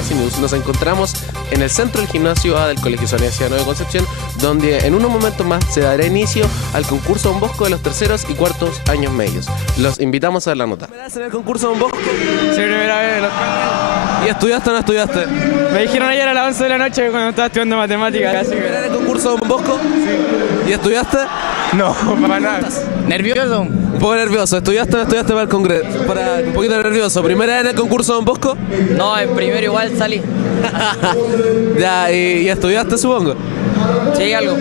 AS News. Nos encontramos en el centro del gimnasio A del Colegio Salesiano de Concepción, donde en unos momentos más se dará inicio al concurso Don Bosco de los terceros y cuartos años medios. Los invitamos a ver la nota. ¿Primera vez en el concurso Don Bosco? Sí, primera vez. ¿Y estudiaste o no estudiaste? Me dijeron ayer a las 11 de la noche cuando estaba estudiando matemáticas. Así ¿Primera vez que... en el concurso Don Bosco? Sí. ¿Y estudiaste? No, para nada. ¿Nervioso? Un poco nervioso. ¿Estudiaste o no estudiaste para el congreso? Un poquito nervioso. ¿Primera vez en el concurso Don Bosco? No, en primero igual salí. Ya, y estudiaste, supongo. Sí, algo.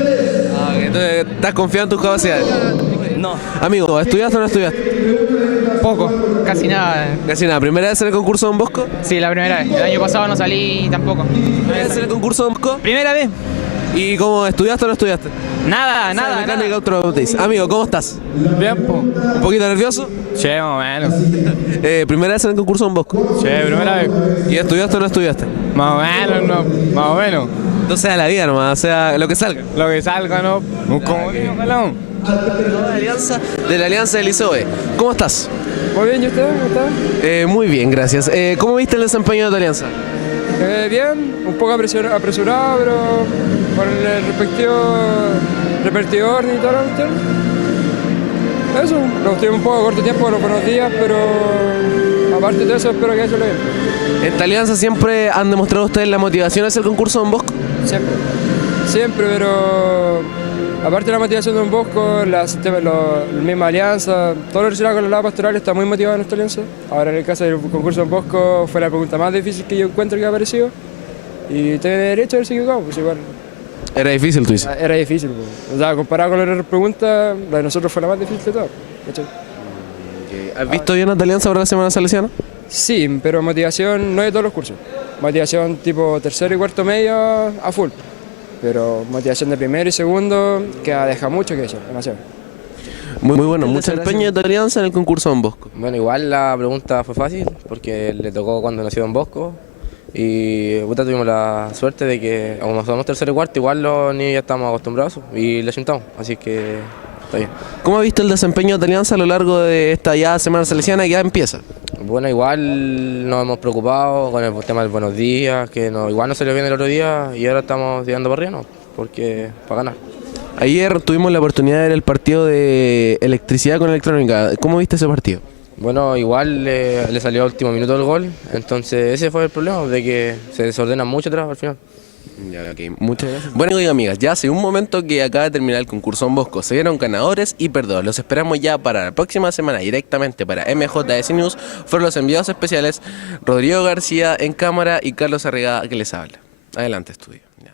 Entonces, ¿estás confiado en tus capacidades? No. Amigo, ¿estudiaste o no estudiaste? Poco, casi nada. Casi nada. ¿Primera vez en el concurso Don Bosco? Sí, la primera vez. El año pasado no salí tampoco. ¿Primera vez en el concurso Don Bosco? ¿Primera vez? ¿Y cómo estudiaste o no estudiaste? Nada. Mecánica automotriz. Amigo, ¿cómo estás? Bien, po. ¿Un poquito nervioso? Sí, más o menos. ¿Primera vez en el concurso Don Bosco? Sí, primera vez. ¿Y estudiaste o no estudiaste? Más o menos, no. Más o menos. Entonces a la vida nomás, o sea, lo que salga. Lo que salga, ¿no? Un comodín, ojalá. De la Alianza del ISOE. ¿Cómo estás? Muy bien, ¿y usted? ¿Cómo está? Muy bien, gracias. ¿Cómo viste el desempeño de tu Alianza? Bien, un poco apresurado, pero con el respectivo repetidor y todo eso, lo tuvimos un poco corto tiempo, los buenos días, pero aparte de eso espero que eso lo bien. ¿En tu Alianza siempre han demostrado ustedes la motivación hacia el concurso Don Bosco? Siempre, pero aparte de la motivación de Don Bosco, la misma alianza, todo lo relacionado con el lado pastoral está muy motivado en esta alianza. Ahora en el caso del concurso Don Bosco fue la pregunta más difícil que yo encuentro que ha aparecido y tiene derecho a ver si equivocado, pues igual. Era difícil, tú dices. Era difícil, pues. O sea, comparado con las otras preguntas, la de nosotros fue la más difícil de todas. ¿Has visto bien a tu Alianza para la Semana Salesiana? Sí, pero motivación no de todos los cursos. Motivación tipo tercero y cuarto medio a full. Pero motivación de primero y segundo que deja mucho que eso, demasiado. Muy bueno, mucho empeño de tu Alianza en el concurso Don Bosco. Bueno, igual la pregunta fue fácil porque le tocó cuando nació Don Bosco y tuvimos la suerte de que como somos tercero y cuarto, igual los niños ya estamos acostumbrados a eso y le juntamos, así que está bien. ¿Cómo has visto el desempeño de tu Alianza a lo largo de esta ya Semana Salesiana que ya empieza? Bueno, igual nos hemos preocupado con el tema del buenos días, que igual no salió bien el otro día y ahora estamos tirando para arriba, ¿no? Porque para ganar. Ayer tuvimos la oportunidad de ver el partido de electricidad con electrónica. ¿Cómo viste ese partido? Bueno, igual le salió al último minuto el gol, entonces ese fue el problema, de que se desordenan mucho atrás al final. Ya, okay. Muchas gracias. Bueno, amigos y amigas, ya hace un momento que acaba de terminar el concurso Don Bosco. Se dieron ganadores y perdedores. Los esperamos ya para la próxima semana directamente para MJS News. Fueron los enviados especiales Rodrigo García en cámara y Carlos Arriagada que les habla. Adelante, estudio. Ya.